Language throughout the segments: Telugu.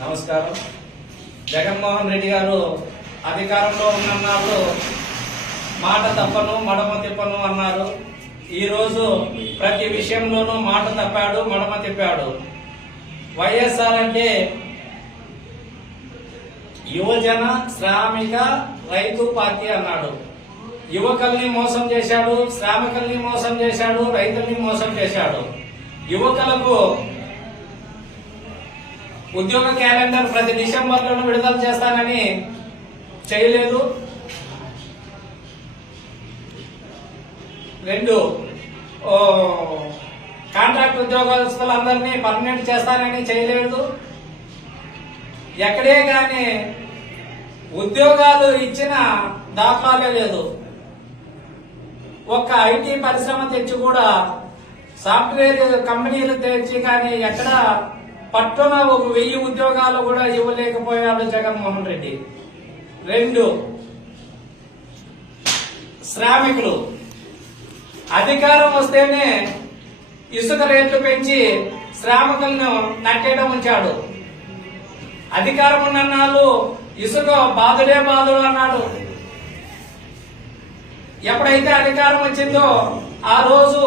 నమస్కారం. జగన్మోహన్ రెడ్డి గారు అధికారంలో ఉన్నన్నాళ్ళు మాట తప్పను మడమ తిప్పను అన్నారు. ఈరోజు ప్రతి విషయంలోనూ మాట తప్పాడు మడమ తిప్పాడు. వైఎస్ఆర్ అంటే యువజన శ్రామిక రైతు పార్టీ అన్నాడు. యువకుల్ని మోసం చేశాడు శ్రామికుల్ని మోసం చేశాడు రైతుల్ని మోసం చేశాడు. యువకులకు ఉద్యోగ క్యాలెండర్ ప్రతి డిసెంబర్ విడుదల చేస్తానని చేయలేదు. రెండు కాంట్రాక్ట్ ఉద్యోగస్తులందరినీ పర్మనెంట్ చేస్తానని చేయలేదు. ఎక్కడే కానీ ఉద్యోగాలు ఇచ్చిన దాఖలాలే లేదు. ఒక్క ఐటీ పరిశ్రమ తెచ్చి కూడా సాఫ్ట్వేర్ కంపెనీలు తెచ్చి కానీ ఎక్కడ పట్టున ఒక వెయ్యి ఉద్యోగాలు కూడా ఇవ్వలేకపోయాడు జగన్మోహన్ రెడ్డి. రెండు శ్రామికులు. అధికారం వస్తేనే ఇసుక రేట్లు పెంచి శ్రామికులను నట్టేయడం ఉంచాడు. అధికారం ఉన్నన్నాళ్ళు ఇసుక బాధుడే బాధుడు అన్నాడు. ఎప్పుడైతే అధికారం వచ్చిందో ఆ రోజు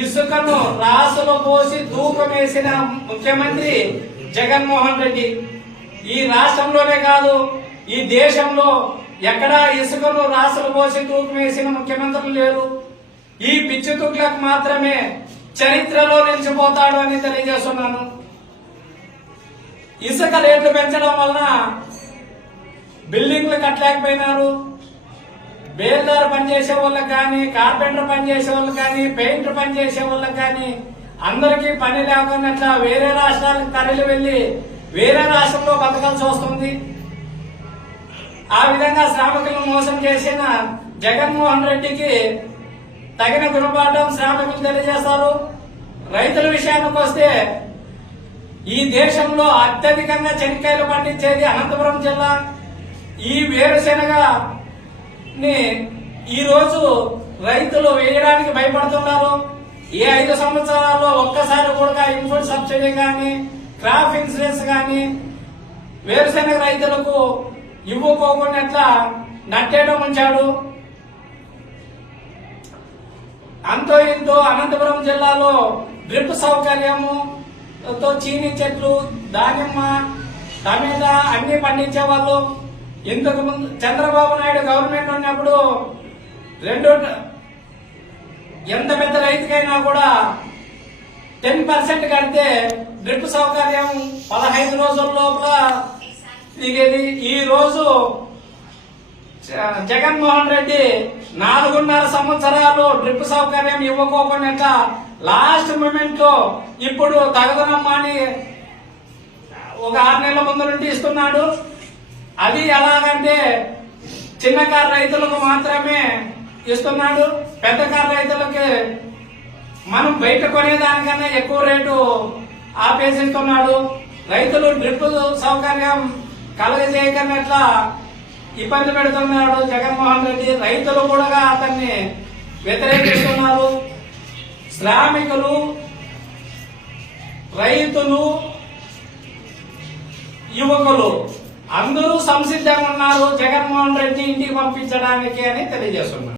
ఇసుకను రాసులో పోసి తూకం వేసిన ముఖ్యమంత్రి జగన్మోహన్ రెడ్డి. ఈ రాష్ట్రంలోనే కాదు ఈ దేశంలో ఎక్కడా ఇసుకను రాసులు పోసి తూకం వేసిన ముఖ్యమంత్రులు లేరు. ఈ పిచ్చి తుక్లకు మాత్రమే చరిత్రలో నిలిచిపోతాడు అని తెలియజేస్తున్నాను. ఇసుక రేట్లు పెంచడం వలన బిల్డింగ్లు కట్టలేకపోయినారు. బేల్దార్ పనిచేసే వాళ్ళకి కానీ కార్పెంటర్ పనిచేసే వాళ్ళకి కానీ పెయింటర్ పనిచేసే వాళ్ళకి కానీ అందరికీ పని లేకుండా వేరే రాష్ట్రాలకు తరలి వెళ్ళి వేరే రాష్ట్రంలో బతకాల్సి వస్తుంది. ఆ విధంగా శ్రామికులను మోసం చేసిన జగన్మోహన్ రెడ్డికి తగిన గుణపాఠం శ్రామికులు తెలియజేస్తారు. రైతుల విషయానికి వస్తే ఈ దేశంలో అత్యధికంగా చెనిక్కాయలు పండించేది అనంతపురం జిల్లా. ఈ వేరుశెనగ ని ఈ రోజు రైతులు వేయడానికి భయపడుతున్నారు. ఈ ఐదు సంవత్సరాల్లో ఒక్కసారి కూడా ఇన్పుట్ సబ్సిడీ కానీ క్రాప్ ఇన్సూరెన్స్ కానీ వేరుశెనగ రైతులకు ఇవ్వకోకుండా నట్టేయడం ఉంచాడు. అంతో ఇంతో అనంతపురం జిల్లాలో డ్రిప్ సౌకర్యము తో చీని చెట్లు దానిమ్మ టమేట అన్ని పండించే వాళ్ళు ఇంతకు ముందు చంద్రబాబు నాయుడు గవర్నమెంట్ ఉన్నప్పుడు రెండు ఎంత పెద్ద రైతుకైనా కూడా టెన్ పర్సెంట్ కడితే డ్రిప్ సౌకర్యం పదహైదు రోజుల లోపల దిగేది. ఈ రోజు జగన్మోహన్ రెడ్డి నాలుగున్నర సంవత్సరాలు డ్రిప్ సౌకర్యం ఇవ్వకోకుండా లాస్ట్ మూమెంట్లో ఇప్పుడు తగదనమ్మా అని ఒక ఆరు నెలల ముందు నుండి ఇస్తున్నాడు. అది ఎలాగంటే చిన్న కారు రైతులకు మాత్రమే ఇస్తున్నాడు. పెద్ద కారు రైతులకి మనం బయట కొనేదానికన్నా ఎక్కువ రేటు ఆపేసిస్తున్నాడు. రైతులు డ్రిప్ సౌకర్యం కలగజేయకన్నట్లా ఇబ్బంది పెడుతున్నాడు జగన్మోహన్ రెడ్డి. రైతులు కూడా అతన్ని వ్యతిరేకిస్తున్నారు. శ్రామికులు రైతులు యువకులు అందరూ సంసిద్ధంగా ఉన్నారు. జగన్మోహన్ రెడ్డి ఇంటికి పంపించడానికి అని తెలియజేస్తున్నారు